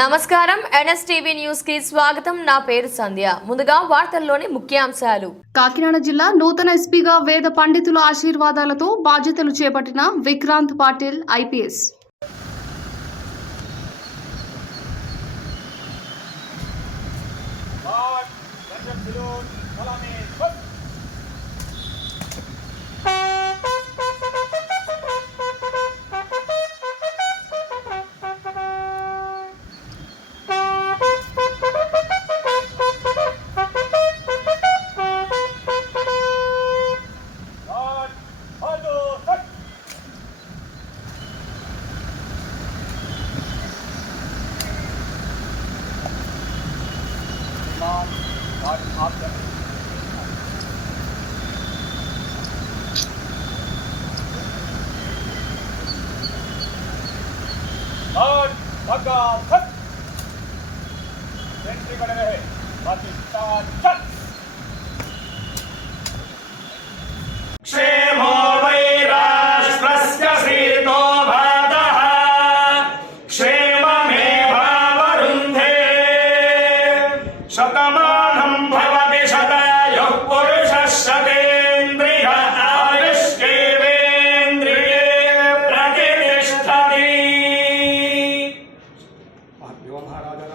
నమస్కారం. ఎన్ఎస్టీవీ న్యూస్కి స్వాగతం. నా పేరు సంధ్య. ముందుగా వార్తల్లోని ముఖ్యాంశాలు. కాకినాడ జిల్లా నూతన ఎస్పీగా వేద పండితుల ఆశీర్వాదాలతో బాధ్యతలు చేపట్టిన Vikrant Patil IPS. Imam, Mark, after. और भगा फट सेंट्री Pakistan, रहे Só